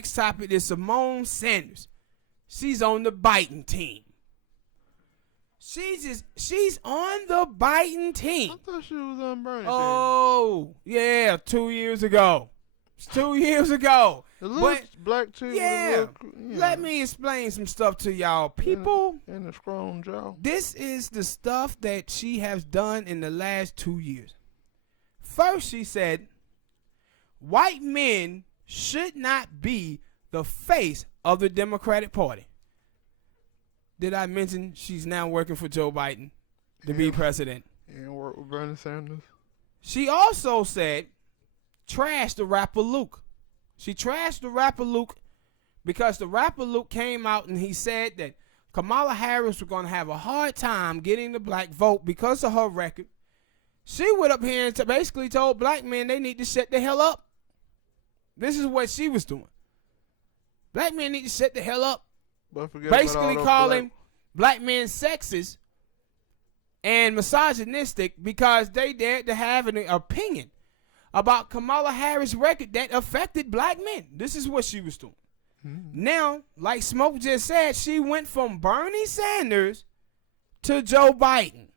next topic is Symone Sanders. She's on the Biden team. She's on the Biden team. I thought she was on Bernie. Oh, yeah, 2 years ago. It's 2 years ago. It looks black too. Yeah. Let me explain some stuff to y'all. People. And a strong jaw. This is the stuff that she has done in the last 2 years. First, she said, white men should not be the face of the Democratic Party. Did I mention she's now working for Joe Biden to be president? And work with Bernie Sanders. She also said, trash the rapper Luke. She trashed the rapper Luke because the rapper Luke came out and he said that Kamala Harris was going to have a hard time getting the black vote because of her record. She went up here and basically told black men they need to shut the hell up. This is what she was doing. Black men need to shut the hell up. Basically calling black men sexist and misogynistic because they dared to have an opinion about Kamala Harris' record that affected black men. This is what she was doing. Now, like Smoke just said, she went from Bernie Sanders to Joe Biden.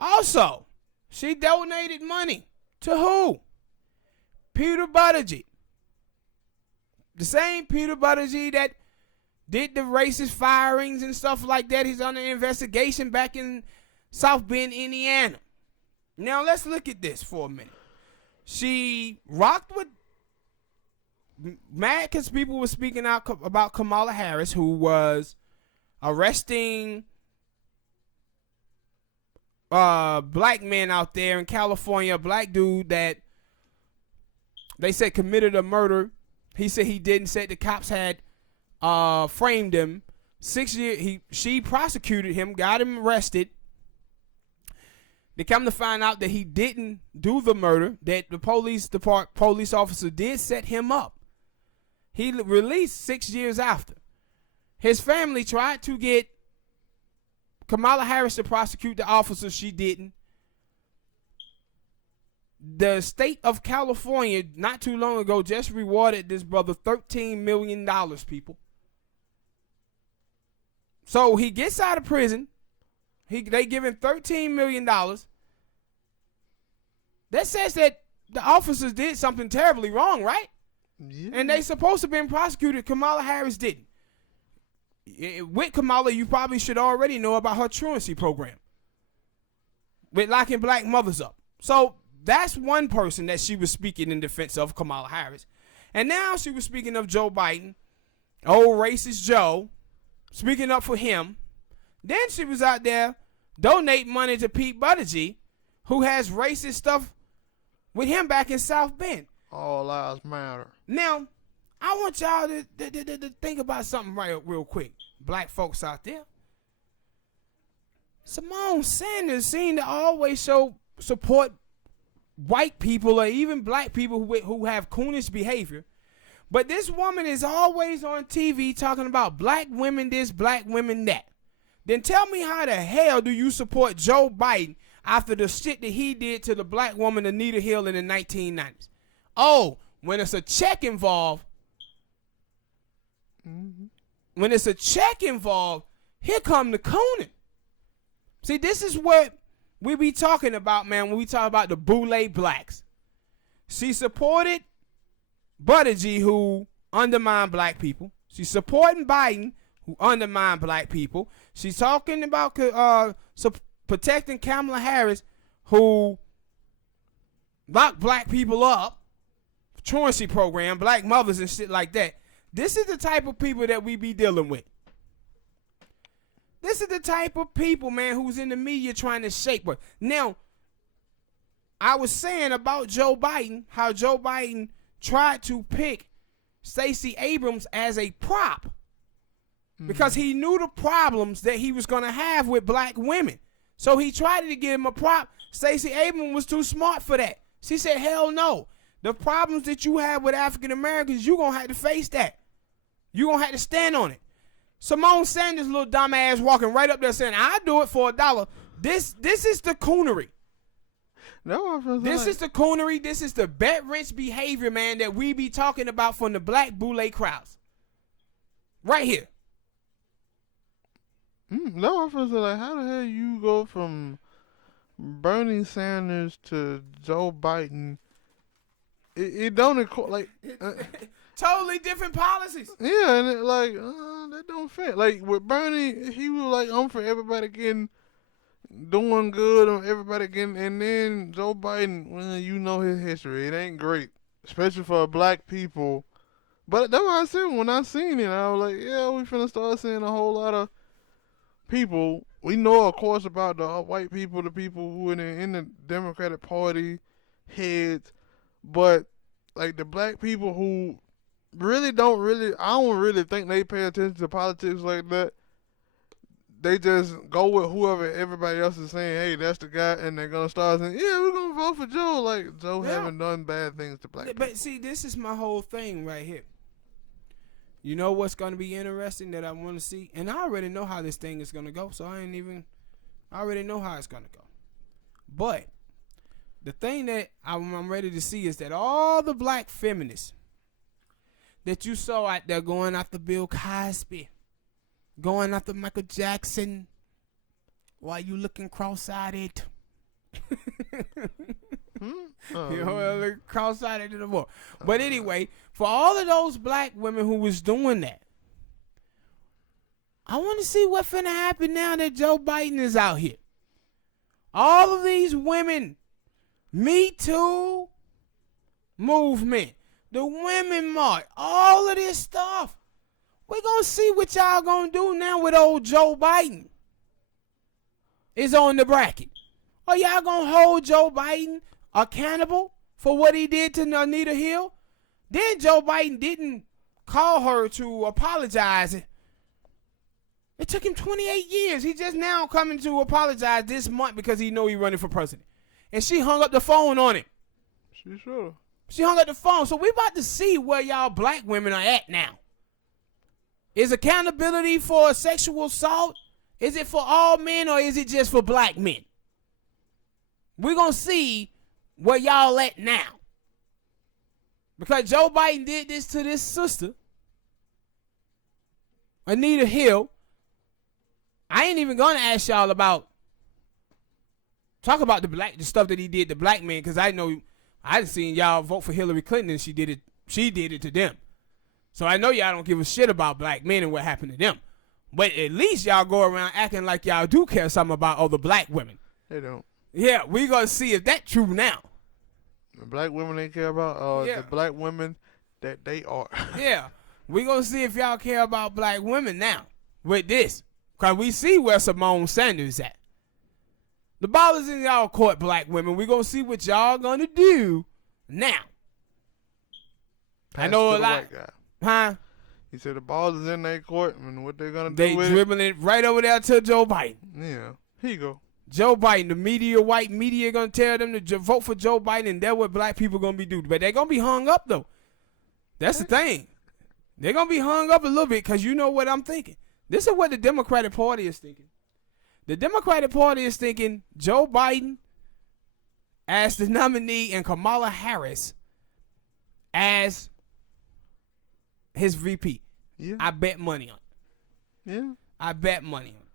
Also, she donated money to who? Peter Buttigieg. The same Peter Buttigieg that did the racist firings and stuff like that. He's under investigation back in South Bend, Indiana. Now, let's look at this for a minute. She rocked with mad because people were speaking out about Kamala Harris, who was arresting black men out there in California. A black dude that they said committed a murder. He said he didn't. Said the cops had framed him. 6 years. She prosecuted him, got him arrested. They come to find out that he didn't do the murder. That the police officer did set him up. He released 6 years after. His family tried to get Kamala Harris to prosecute the officer. She didn't. The state of California, not too long ago, just rewarded this brother $13 million, people. So he gets out of prison. They give him $13 million. That says that the officers did something terribly wrong, right? Yeah. And they supposed to have been prosecuted. Kamala Harris didn't. With Kamala, you probably should already know about her truancy program with locking black mothers up. So that's one person that she was speaking in defense of, Kamala Harris. And now she was speaking of Joe Biden, old racist Joe, speaking up for him. Then she was out there donating money to Pete Buttigieg, who has racist stuff with him back in South Bend. All lives matter. Now, I want y'all to think about something real quick. Black folks out there. Symone Sanders seemed to always support white people or even black people who have coonish behavior. But this woman is always on TV talking about black women this, black women that. Then tell me how the hell do you support Joe Biden after the shit that he did to the black woman Anita Hill in the 1990s? Oh, when it's a check involved, when it's a check involved, here come the cooning. See, this is what we be talking about, man, when we talk about the Boule blacks. She supported Buttigieg, who undermined black people. She's supporting Biden, who undermined black people. She's talking about protecting Kamala Harris, who locked black people up, truancy program, black mothers and shit like that. This is the type of people that we be dealing with. This is the type of people, man, who's in the media trying to shape us. Now, I was saying about Joe Biden, how Joe Biden tried to pick Stacey Abrams as a prop because he knew the problems that he was going to have with black women. So he tried to give him a prop. Stacey Abrams was too smart for that. She said, hell no. The problems that you have with African Americans, you're going to have to face that. You're going to have to stand on it. Symone Sanders, little dumb ass, walking right up there saying, I'll do it for $1. This is the coonery. No, I feel This like, is the coonery. This is the bet rich behavior, man, that we be talking about from the black boule crowds. Right here. no, I feel like, how the hell you go from Bernie Sanders to Joe Biden? It don't like. Totally different policies. Yeah, and that don't fit. Like with Bernie, he was like, "I'm for everybody doing good, or everybody getting," and then Joe Biden, well, you know his history, it ain't great, especially for black people. But that's what I said when I seen it. I was like, yeah, we finna start seeing a whole lot of people. We know, of course, about the white people, the people who in the Democratic Party heads, but like the black people who I don't really think they pay attention to politics like that. They just go with whoever everybody else is saying, hey, that's the guy, and they're gonna start saying, yeah, we're gonna vote for Joe. Like Joe haven't done bad things to black people. But see, this is my whole thing right here. You know what's gonna be interesting that I want to see, and I already know how this thing is gonna go. So I already know how it's gonna go. But the thing that I'm ready to see is that all the black feminists that you saw out there going after Bill Cosby, going after Michael Jackson, while you looking cross-eyed. You know, looking cross-eyed to the wall. But anyway, for all of those black women who was doing that, I want to see what's finna happen now that Joe Biden is out here. All of these women, Me Too movement, the Women March, all of this stuff. We're going to see what y'all going to do now with old Joe Biden is on the bracket. Are y'all going to hold Joe Biden accountable for what he did to Anita Hill? Then Joe Biden didn't call her to apologize. It took him 28 years. He just now coming to apologize this month because he know he running for president. And she hung up the phone on him. She should. She hung up the phone. So we about to see where y'all black women are at now. Is accountability for sexual assault, is it for all men or is it just for black men? We're going to see where y'all at now. Because Joe Biden did this to this sister, Anita Hill. I ain't even going to ask y'all talk about the stuff that he did to black men, because I know I done seen y'all vote for Hillary Clinton and she did it to them. So I know y'all don't give a shit about black men and what happened to them. But at least y'all go around acting like y'all do care something about other black women. They don't. Yeah, we gonna see if that's true now. The black women they care about the black women that they are. Yeah, we gonna see if y'all care about black women now with this. Because we see where Symone Sanders at. The ball is in y'all court, black women. We gonna see what y'all gonna do now. I know a lot. Huh? He said the ball is in their court, and what they're gonna do They with dribbling it right over there to Joe Biden. Yeah, here you go. Joe Biden, the white media gonna tell them to vote for Joe Biden, and that's what black people gonna be doing. But they're gonna be hung up though. That's the thing. They're gonna be hung up a little bit, because you know what I'm thinking. This is what the Democratic Party is thinking. The Democratic Party is thinking Joe Biden as the nominee and Kamala Harris as his VP. Yeah. I bet money on it. Yeah. I bet money on it.